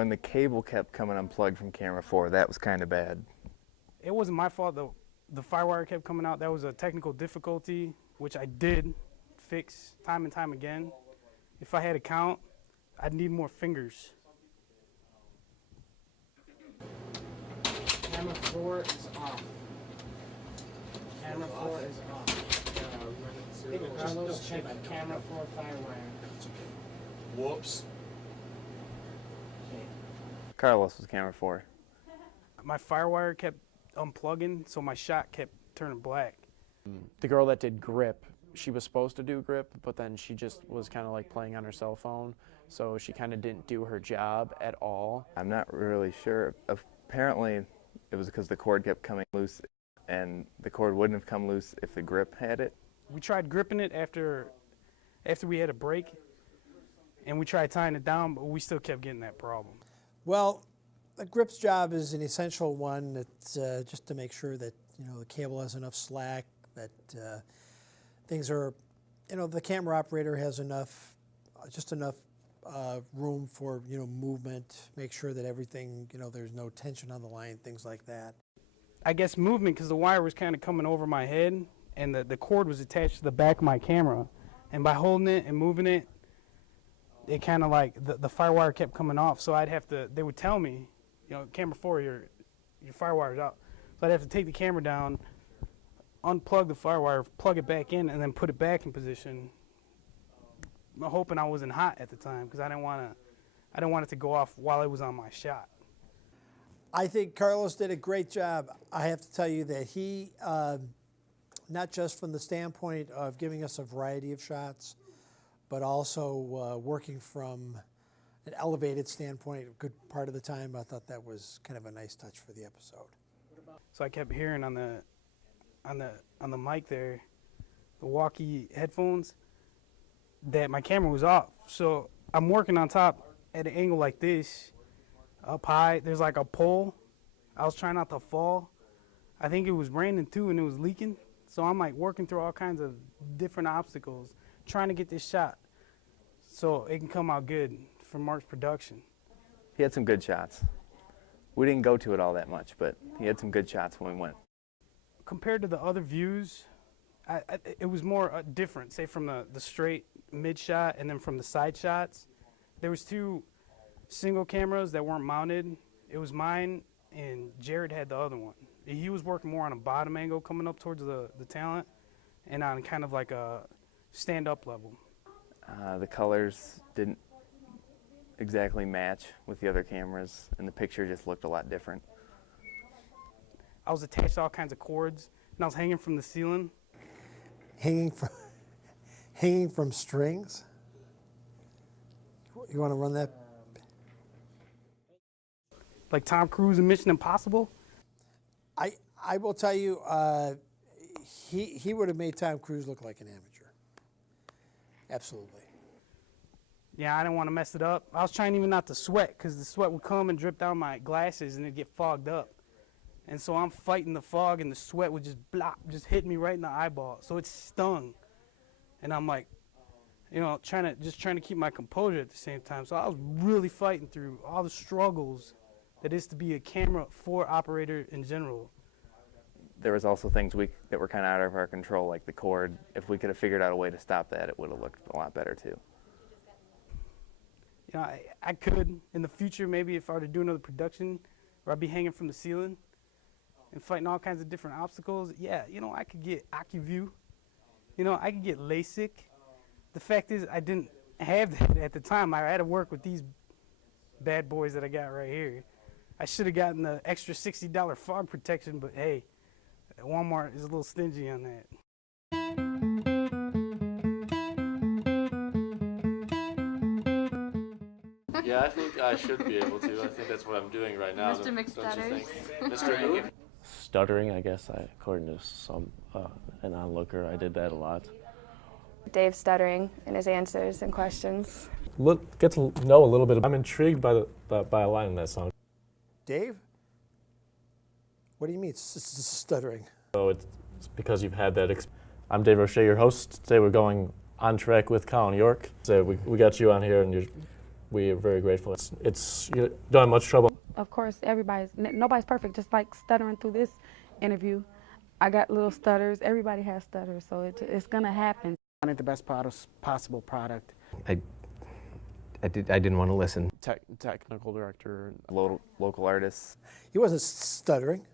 when the cable kept coming unplugged from camera 4, that was kind of bad. It wasn't my fault, though. The firewire kept coming out. That was a technical difficulty, which I did fix time and time again. If I had a count, I'd need more fingers. Camera 4 is off. Camera 4 is off. Carlos checked camera 4 firewire. Whoops. Carlos was camera 4. My firewire kept unplugging, so my shot kept turning black. The girl that did grip, she was supposed to do grip, but then she just was kind of like playing on her cell phone, so she kind of didn't do her job at all. I'm not really sure. Apparently, it was because the cord kept coming loose, and the cord wouldn't have come loose if the grip had it. We tried gripping it after we had a break, and we tried tying it down, but we still kept getting that problem. Well, the grip's job is an essential one. It's just to make sure that the cable has enough slack, that things are, the camera operator has enough, just enough room for movement. Make sure that everything, there's no tension on the line, things like that. I guess movement, because the wire was kind of coming over my head, and the cord was attached to the back of my camera, and by holding it and moving it, it kind of like the firewire kept coming off. So I'd have to. They would tell me, camera 4, your firewire's out. So I'd have to take the camera down, unplug the firewire, plug it back in, and then put it back in position. I'm hoping I wasn't hot at the time because I didn't want it to go off while it was on my shot. I think Carlos did a great job. I have to tell you that he, not just from the standpoint of giving us a variety of shots, but also working from an elevated standpoint a good part of the time. I thought that was kind of a nice touch for the episode. So I kept hearing on the mic there, the walkie headphones, that my camera was off. So I'm working on top at an angle like this, up high. There's like a pole. I was trying not to fall. I think it was raining too and it was leaking. So I'm like working through all kinds of different obstacles, trying to get this shot so it can come out good for Mark's production. He had some good shots. We didn't go to it all that much, but he had some good shots when we went. Compared to the other views, it was more different, say from the straight mid shot and then from the side shots. There was 2 single cameras that weren't mounted. It was mine and Jared had the other one. He was working more on a bottom angle coming up towards the talent and on kind of like a stand-up level. The colors didn't exactly match with the other cameras, and the picture just looked a lot different. I was attached to all kinds of cords, and I was hanging from the ceiling. Hanging from strings? You want to run that? Like Tom Cruise in Mission Impossible? I will tell you, he would have made Tom Cruise look like an amateur. Absolutely. Yeah, I didn't want to mess it up. I was trying even not to sweat because the sweat would come and drip down my glasses and it'd get fogged up. And so I'm fighting the fog and the sweat would just just hit me right in the eyeball. So it stung. And I'm like, trying to keep my composure at the same time. So I was really fighting through all the struggles that is to be a camera 4 operator in general. There was also things that were kind of out of our control, like the cord. If we could have figured out a way to stop that, it would have looked a lot better too. I could, in the future, maybe if I were to do another production where I'd be hanging from the ceiling and fighting all kinds of different obstacles, yeah, I could get AccuView. I could get LASIK. The fact is, I didn't have that at the time. I had to work with these bad boys that I got right here. I should have gotten the extra $60 fog protection, but hey, Walmart is a little stingy on that. Yeah, I think I should be able to. I think that's what I'm doing right now. Mr. McStutters. Mr. Who? Stuttering, I guess, according to an onlooker, I did that a lot. Dave stuttering in his answers and questions. Get to know a little bit. I'm intrigued by a line in that song. Dave? What do you mean stuttering? So it's because you've had that experience. I'm Dave Roche, your host. Today we're going on track with Collin York. So we got you on here, and we are very grateful. It's you don't have much trouble. Of course, nobody's perfect. Just like stuttering through this interview, I got little stutters. Everybody has stutters, so it's gonna happen. I wanted the best possible product. I didn't want to listen. Technical director. Local artists. He wasn't stuttering.